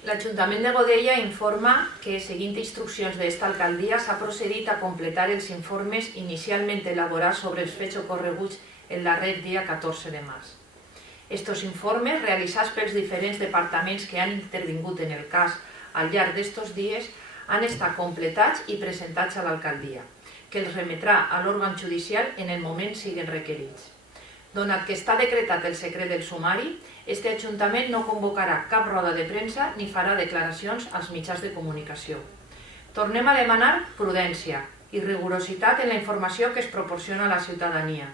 L'Ajuntament de Godella informa que, seguint instruccions d'esta alcaldia, s'ha procedit a completar els informes inicialment elaborats sobre els fets ocorreguts el darrer dia 14 de març. Estos informes, realitzats pels diferents departaments que han intervingut en el cas al llarg d'estos dies, han estat completats i presentats a l'alcaldia, que els remetrà a l'òrgan judicial en el moment siguen requerits. Donat que està decretat el secret del sumari, este Ajuntament no convocarà cap roda de premsa ni farà declaracions als mitjans de comunicació. Tornem a demanar prudència i rigorositat en la informació que es proporciona a la ciutadania.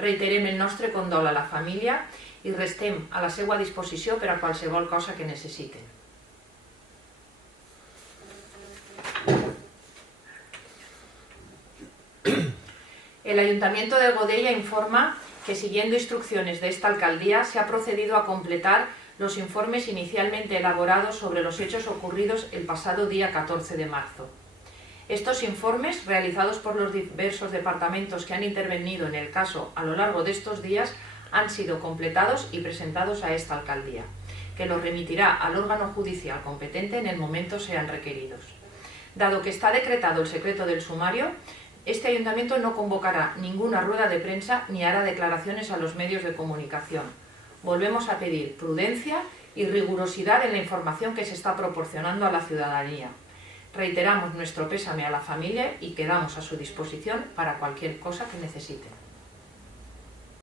Reiterem el nostre condol a la família i restem a la seva disposició per a qualsevol cosa que necessiten. El Ayuntamiento de Godella informa que, siguiendo instrucciones de esta alcaldía, se ha procedido a completar los informes inicialmente elaborados sobre los hechos ocurridos el pasado día 14 de marzo. Estos informes, realizados por los diversos departamentos que han intervenido en el caso a lo largo de estos días, han sido completados y presentados a esta alcaldía, que los remitirá al órgano judicial competente en el momento sean requeridos. Dado que está decretado el secreto del sumario, este Ayuntamiento no convocará ninguna rueda de prensa ni hará declaraciones a los medios de comunicación. Volvemos a pedir prudencia y rigurosidad en la información que se está proporcionando a la ciudadanía. Reiteramos nuestro pésame a la familia y quedamos a su disposición para cualquier cosa que necesiten.